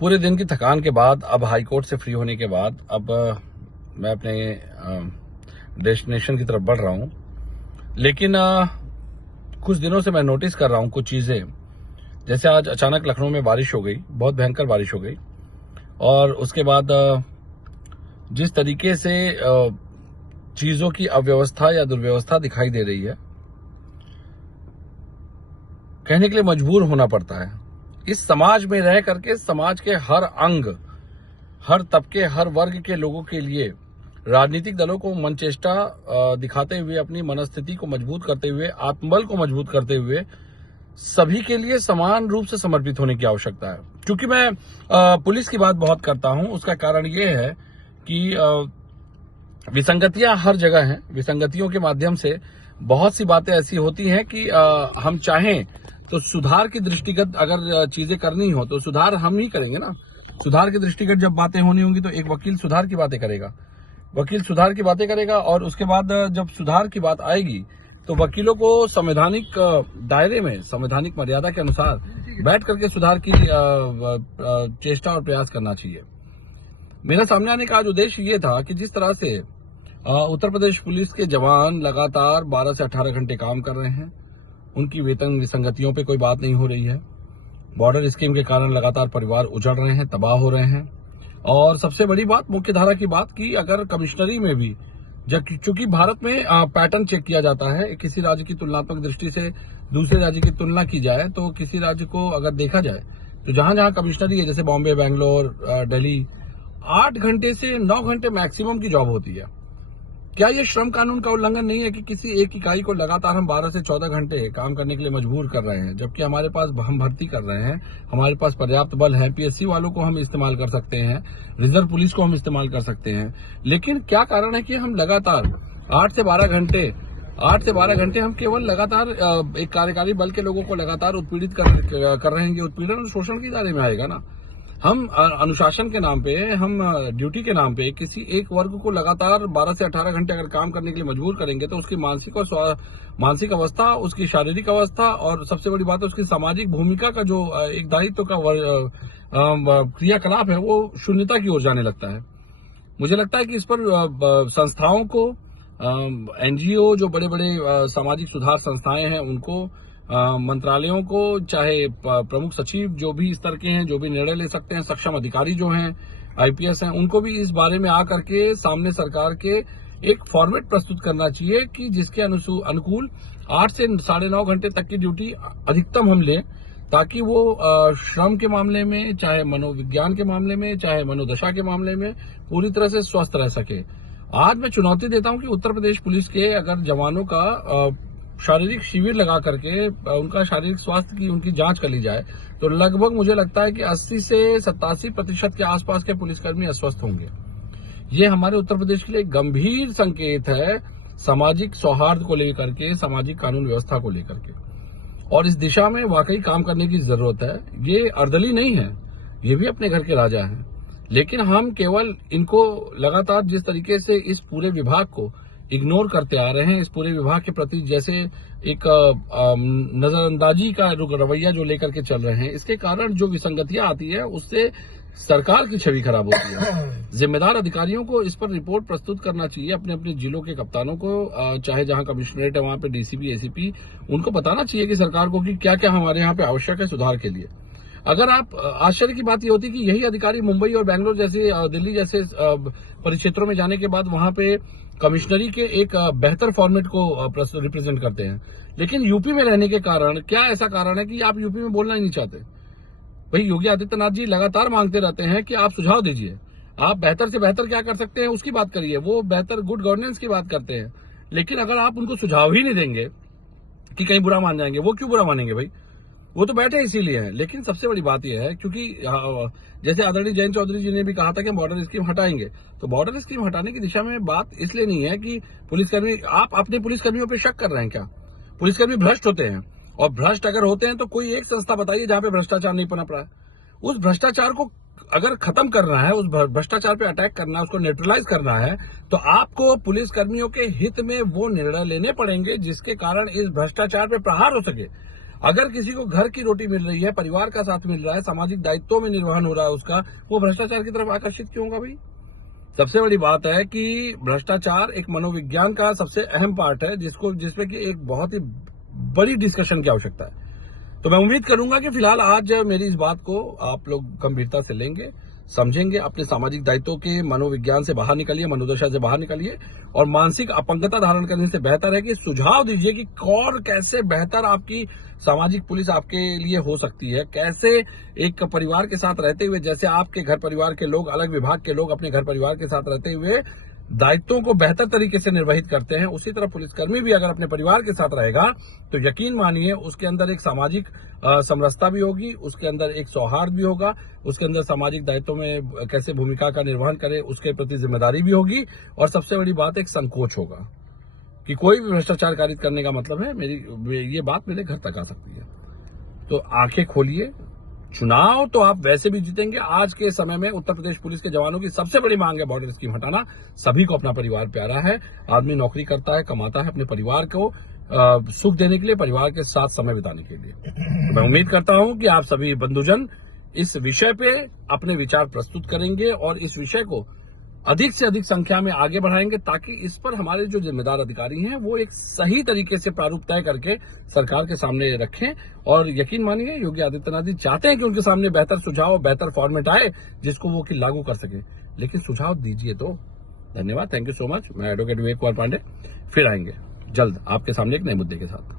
पूरे दिन की थकान के बाद, अब हाईकोर्ट से फ्री होने के बाद, अब मैं अपने डेस्टिनेशन की तरफ बढ़ रहा हूं। लेकिन कुछ दिनों से मैं नोटिस कर रहा हूं कुछ चीजें। जैसे आज अचानक लखनऊ में बारिश हो गई, बहुत भयंकर बारिश हो गई, और उसके बाद जिस तरीके से चीजों की अव्यवस्था या दुर्व्यवस्था दिखाई दे रही है, कहने के लिए मजबूर होना पड़ता है। इस समाज में रह करके समाज के हर अंग, हर तबके, हर वर्ग के लोगों के लिए राजनीतिक दलों को मनचेष्टा दिखाते हुए, अपनी मनस्थिति को मजबूत करते हुए, आत्मबल को मजबूत करते हुए सभी के लिए समान रूप से समर्पित होने की आवश्यकता है। क्योंकि मैं पुलिस की बात बहुत करता हूं, उसका कारण यह है कि विसंगतियां हर जगह हैं। विसंगतियों के माध्यम से बहुत सी बातें ऐसी होती हैं कि हम चाहें तो सुधार की दृष्टिगत अगर चीजें करनी हो तो सुधार हम ही करेंगे ना। सुधार की दृष्टिगत जब बातें होनी होंगी तो एक वकील सुधार की बातें करेगा, वकील सुधार की बातें करेगा, और उसके बाद जब सुधार की बात आएगी तो वकीलों को संवैधानिक दायरे में, संवैधानिक मर्यादा के अनुसार बैठ करके सुधार की चेष्टा और प्रयास करना चाहिए। मेरा सामने आने का आज उद्देश्य ये था कि जिस तरह से उत्तर प्रदेश पुलिस के जवान लगातार 12 से 18 घंटे काम कर रहे हैं, उनकी वेतन विसंगतियों पे कोई बात नहीं हो रही है। बॉर्डर स्कीम के कारण लगातार परिवार उजड़ रहे हैं, तबाह हो रहे हैं। और सबसे बड़ी बात, मुख्य धारा की बात, की अगर कमिश्नरी में भी, चूंकि भारत में पैटर्न चेक किया जाता है, किसी राज्य की तुलनात्मक दृष्टि से दूसरे राज्य की तुलना की जाए तो किसी राज्य को अगर देखा जाए तो जहां जहां कमिश्नरी है, जैसे बॉम्बे, बैंगलोर, दिल्ली, 8 घंटे से 9 घंटे मैक्सिमम की जॉब होती है। क्या ये श्रम कानून का उल्लंघन नहीं है कि किसी एक इकाई को लगातार हम 12 से 14 घंटे काम करने के लिए मजबूर कर रहे हैं, जबकि हमारे पास, हम भर्ती कर रहे हैं, हमारे पास पर्याप्त बल है, पीएससी वालों को हम इस्तेमाल कर सकते हैं, रिजर्व पुलिस को हम इस्तेमाल कर सकते हैं। लेकिन क्या कारण है कि हम लगातार 8 से 12 घंटे हम केवल लगातार एक कार्यकारी बल के लोगों को लगातार उत्पीड़ित कर रहे हैं। ये उत्पीड़न और शोषण के दायरे में आएगा ना। हम अनुशासन के नाम पे, हम ड्यूटी के नाम पे किसी एक वर्ग को लगातार 12 से 18 घंटे अगर काम करने के लिए मजबूर करेंगे तो उसकी मानसिक अवस्था, उसकी शारीरिक अवस्था, और सबसे बड़ी बात है उसकी सामाजिक भूमिका का जो एक दायित्व का क्रियाकलाप है, वो शून्यता की ओर जाने लगता है। मुझे लगता है कि इस पर संस्थाओं को, एनजीओ, जो बड़े बड़े सामाजिक सुधार संस्थाएं हैं, उनको, मंत्रालयों को, चाहे प्रमुख सचिव जो भी स्तर के हैं, जो भी निर्णय ले सकते हैं, सक्षम अधिकारी जो हैं, आईपीएस हैं, उनको भी इस बारे में आकर के सामने सरकार के एक फॉर्मेट प्रस्तुत करना चाहिए कि जिसके अनुकूल 8 से 9.5 घंटे तक की ड्यूटी अधिकतम हम लें, ताकि वो श्रम के मामले में, चाहे मनोविज्ञान के मामले में, चाहे मनोदशा के मामले में पूरी तरह से स्वस्थ रह सके। आज मैं चुनौती देता हूं कि उत्तर प्रदेश पुलिस के अगर जवानों का शारीरिक शिविर लगा करके उनका शारीरिक स्वास्थ्य की, उनकी जांच कर ली जाए तो लगभग मुझे लगता है कि 80 से 87% के आसपास के पुलिसकर्मी अस्वस्थ होंगे। ये हमारे उत्तर प्रदेश के लिए गंभीर संकेत है, सामाजिक सौहार्द को लेकर के, सामाजिक कानून व्यवस्था को लेकर के, और इस दिशा में वाकई काम करने की जरूरत है। ये अर्दली नहीं है, ये भी अपने घर के राजा हैं, लेकिन हम केवल इनको लगातार जिस तरीके से इस पूरे विभाग को इग्नोर करते आ रहे हैं, इस पूरे विभाग के प्रति जैसे एक नजरअंदाजी का रवैया जो लेकर के चल रहे हैं, इसके कारण जो विसंगतियां आती है उससे सरकार की छवि खराब होती है। जिम्मेदार अधिकारियों को इस पर रिपोर्ट प्रस्तुत करना चाहिए, अपने अपने जिलों के कप्तानों को, चाहे जहां कमिश्नरेट है वहां पे डीसीपी, एसीपी, उनको बताना चाहिए कि सरकार को कि क्या क्या हमारे यहाँ पे आवश्यक है सुधार के लिए। अगर आप, आश्चर्य की बात ये होती कि यही अधिकारी मुंबई और बैंगलोर जैसे, दिल्ली जैसे परिक्षेत्रों में जाने के बाद वहां पे कमिश्नरी के एक बेहतर फॉर्मेट को रिप्रेजेंट करते हैं, लेकिन यूपी में रहने के कारण, क्या ऐसा कारण है कि आप यूपी में बोलना ही नहीं चाहते? भाई योगी आदित्यनाथ जी लगातार मांगते रहते हैं कि आप सुझाव दीजिए, आप बेहतर से बेहतर क्या कर सकते हैं उसकी बात करिए, वो बेहतर गुड गवर्नेंस की बात करते हैं। लेकिन अगर आप उनको सुझाव ही नहीं देंगे कि कहीं बुरा मान जाएंगे, वो क्यों बुरा मानेंगे भाई? वो तो बैठे इसीलिए हैं। लेकिन सबसे बड़ी बात यह है, क्योंकि जैसे आदरणीय जयंत चौधरी जी ने भी कहा था कि बॉर्डर स्कीम हटाएंगे, तो बॉर्डर स्कीम हटाने की दिशा में बात इसलिए नहीं है कि पुलिसकर्मी, आप अपने पुलिसकर्मियों पे शक कर रहे हैं क्या? पुलिसकर्मी भ्रष्ट होते हैं, और भ्रष्ट अगर होते हैं तो कोई एक संस्था बताइए जहां पे भ्रष्टाचार नहीं पनप रहा है। उस भ्रष्टाचार को अगर खत्म करना है, उस भ्रष्टाचार पे अटैक करना है, उसको न्यूट्रलाइज करना है, तो आपको पुलिसकर्मियों के हित में वो निर्णय लेने पड़ेंगे जिसके कारण इस भ्रष्टाचार पे प्रहार हो सके। अगर किसी को घर की रोटी मिल रही है, परिवार का साथ मिल रहा है, सामाजिक दायित्वों में निर्वहन हो रहा है उसका, वो भ्रष्टाचार की तरफ आकर्षित क्यों होगा भाई? सबसे बड़ी बात है कि भ्रष्टाचार एक मनोविज्ञान का सबसे अहम पार्ट है, जिसमें कि एक बहुत ही बड़ी डिस्कशन की आवश्यकता है। तो मैं उम्मीद करूंगा कि फिलहाल आज मेरी इस बात को आप लोग गंभीरता से लेंगे, समझेंगे, अपने सामाजिक दायित्वों के मनोविज्ञान से बाहर निकलिए, मनोदशा से बाहर निकलिए और मानसिक अपंगता धारण करने से बेहतर है कि सुझाव दीजिए कि और कैसे बेहतर आपकी सामाजिक पुलिस आपके लिए हो सकती है। कैसे एक परिवार के साथ रहते हुए, जैसे आपके घर परिवार के लोग, अलग विभाग के लोग अपने घर परिवार के साथ रहते हुए दायित्वों को बेहतर तरीके से निर्वहित करते हैं, उसी तरह पुलिसकर्मी भी अगर अपने परिवार के साथ रहेगा तो यकीन मानिए उसके अंदर एक सामाजिक समरसता भी होगी, उसके अंदर एक सौहार्द भी होगा, उसके अंदर सामाजिक दायित्वों में कैसे भूमिका का निर्वहन करे उसके प्रति जिम्मेदारी भी होगी और सबसे बड़ी बात एक संकोच होगा कि कोई भी भ्रष्टाचार कारित करने का मतलब है ये बात मेरे घर तक आ सकती है। तो आंखें खोलिए। चुनाव तो आप वैसे भी जीतेंगे। आज के समय में उत्तर प्रदेश पुलिस के जवानों की सबसे बड़ी मांग है बॉर्डर स्कीम हटाना। सभी को अपना परिवार प्यारा है। आदमी नौकरी करता है, कमाता है अपने परिवार को सुख देने के लिए, परिवार के साथ समय बिताने के लिए। तो मैं उम्मीद करता हूं कि आप सभी बंधुजन इस विषय पे अपने विचार प्रस्तुत करेंगे और इस विषय को अधिक से अधिक संख्या में आगे बढ़ाएंगे ताकि इस पर हमारे जो जिम्मेदार अधिकारी हैं वो एक सही तरीके से प्रारूप तय करके सरकार के सामने रखें। और यकीन मानिए योगी आदित्यनाथ जी चाहते हैं कि उनके सामने बेहतर सुझाव, बेहतर फॉर्मेट आए जिसको वो कि लागू कर सके, लेकिन सुझाव दीजिए तो। धन्यवाद, थैंक यू सो मच। मैं एडवोकेट विवेक कुमार पांडे फिर आएंगे जल्द आपके सामने एक नए मुद्दे के साथ।